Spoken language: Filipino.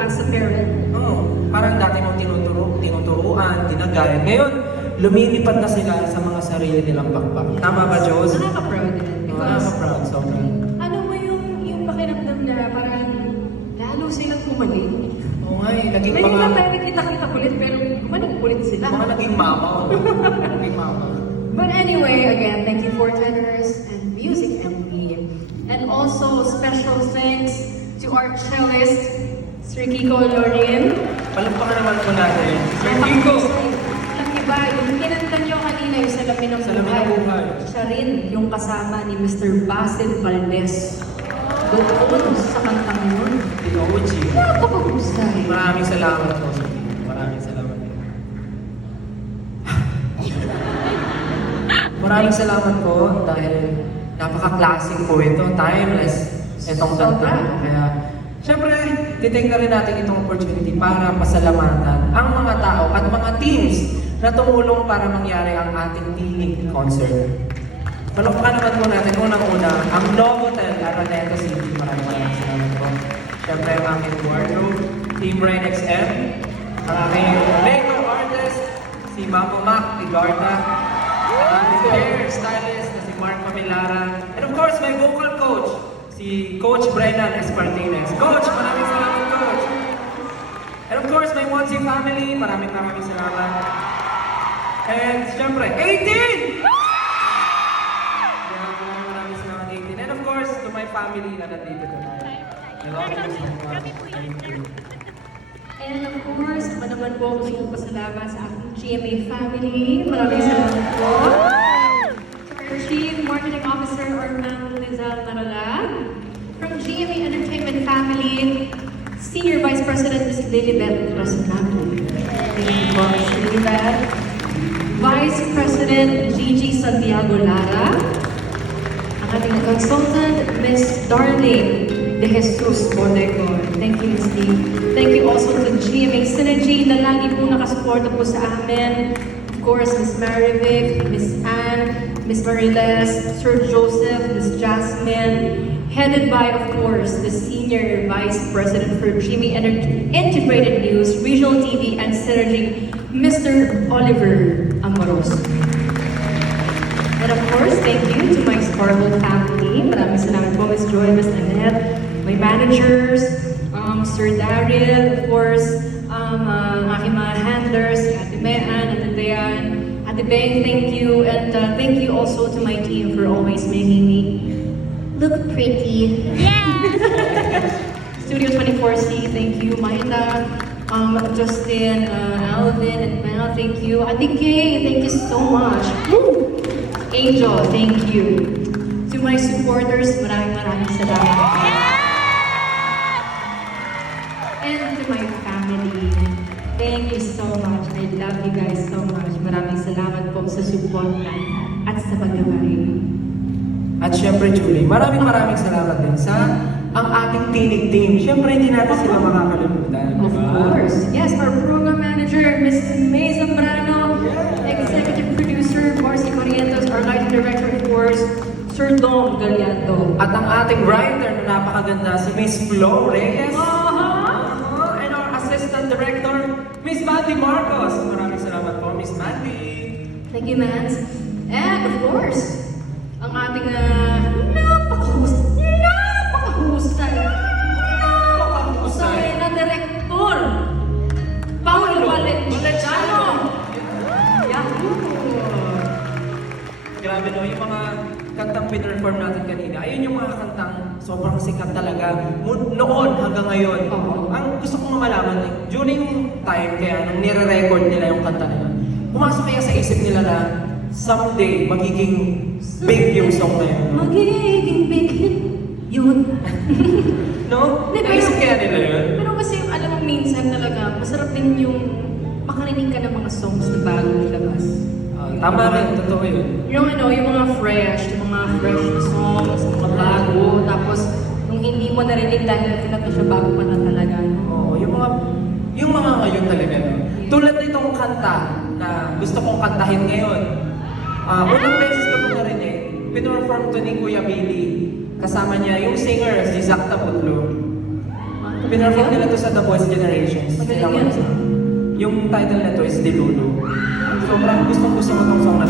as a parent. Parang dati mong tinuturuan, tinagay. Ngayon, lumilipad na sila sa mga sarili nilang bakbak. Tama ba, Jos? Nakaka-proud din. Because, Nakaka-proud, sobrang. ano mo yung pakiramdam na parang lalo silang gumaling. Oo nga eh, naging May iba mga... tayo kita-kita ulit, pero gumaling ulit sila. Mga naging mama. Naging mama. But anyway, again, thank you for tenors and music MD. And also, special thanks to our cellist, Sir Kiko Lorin. Palagpakan naman po natin. Sir Kiko! Alam niyo ba, yung kinanta niyo kanina, yung Salamin ng Salamin ng Buhay. Siya rin yung kasama ni Mr. Basil Valdez. Doon sa kantang yun. Ikaw, Uchi. Napakahusay. Maraming salamat po sa Kiko. Maraming salamat. Maraming salamat po dahil napaka-classic po ito. Timeless. Itong kanta. Kaya, syempre, titake na rin natin itong opportunity para pasalamatan ang mga tao at mga teams na tumulong para mangyari ang ating tinig concert. Palukpakan naman po natin unang-una ang Novotel Araneta City. Maraming salamat po. Syempre ang aking wardrobe, Team Rain XM, ang aking makeup artist, si Mama Mac Igarda, ang hair stylist na si Mark Pamilara, and of course my vocal coach, si Coach Brennan Espartines. Coach, maraming salamat, Coach! And of course, my Monsi family, maraming salamat. And syempre, 18! Maraming salamat, 18. And of course, to my family na nandito tonight. I love you so much. Thank you. And of course, ako naman po gusto kong pasalamat sa aking GMA family. Maraming salamat po. To our Chief Marketing Officer, Armando Lizal Maralag. From GMA Entertainment family, Senior Vice President, Ms. Lilibet Rosanato. Thank you po, Ms. Lilibet. Vice President, Gigi Santiago Lara. Ang ating consultant, Ms. Darlene De Jesus Bodego. Thank you, Ms. Lee. Thank you also to GMA Synergy na lagi po nakasuporta po sa amin. Of course, Ms. Marivic, Ms. Anne, Ms. Mariles, Sir Joseph, Ms. Jasmine, headed by, of course, the Senior Vice President for GMA Integrated News, Regional TV, and Synergy, Mr. Oliver Amoros. And of course, thank you to my Sparkle family. Maraming salamat po, Ms. Joy, Ms. Annette, my managers, Sir Daryl, of course, aking mga handlers, Ate Mean, Ate Dayan, Ate Beng, thank you. And thank you also to my team for always making me look pretty. Studio 24C, thank you. Maita, Justin, Alvin, and Mel, thank you. Ate Kay, thank you so much. Woo! Angel, thank you. To my supporters, maraming salamat. And to my family, thank you so much. I love you guys so much. Maraming salamat po sa suporta at sa paggabay. At syempre, Julie, maraming salamat din sa ang ating tinig team. Syempre, hindi natin sila makakalimutan. Of course. Yes, our program manager, Mrs. May Zambrano, executive producer, Marcy Corrientos, our lighting director, of course, Sir Dom Galiando. At ang ating writer na napakaganda, si Miss Flo Reyes. And our assistant director, Miss Mandy Marcos. Maraming salamat po, Miss Mandy. Thank you, Mans. And of course, ang ating napakahusay na director, Paolo Valenciano. Yahoo! Grabe no, yung mga kantang pinperform natin kanina, ayun yung mga kantang sobrang sikat talaga noon hanggang ngayon. Ang gusto kong malaman, during time kaya nung nire-record nila yung kanta nila, pumasok kaya sa isip nila na someday magiging big yung song na yun. Magiging big yun. No? Di ba? Naisip kaya nila yun? Pero kasi alam mo minsan talaga, masarap din yung makarinig ka ng mga songs na bagong nilabas. Tama rin, totoo yun. Yung mga fresh na songs, mga bago, tapos nung hindi mo narinig dahil kinanta siya bago pa na talaga. Oo, yung mga ngayon talaga, no? Tulad nitong kanta na gusto kong kantahin ngayon. Unang beses ko ito narinig, pinorform to ni Kuya Billy. Kasama niya yung singer, si Zach Taputlo. Pinarform nila to sa The Voice Generations. Magaling Nila yan. Yung title nito is Dilulu. Sobrang gustong gusto ko tong song na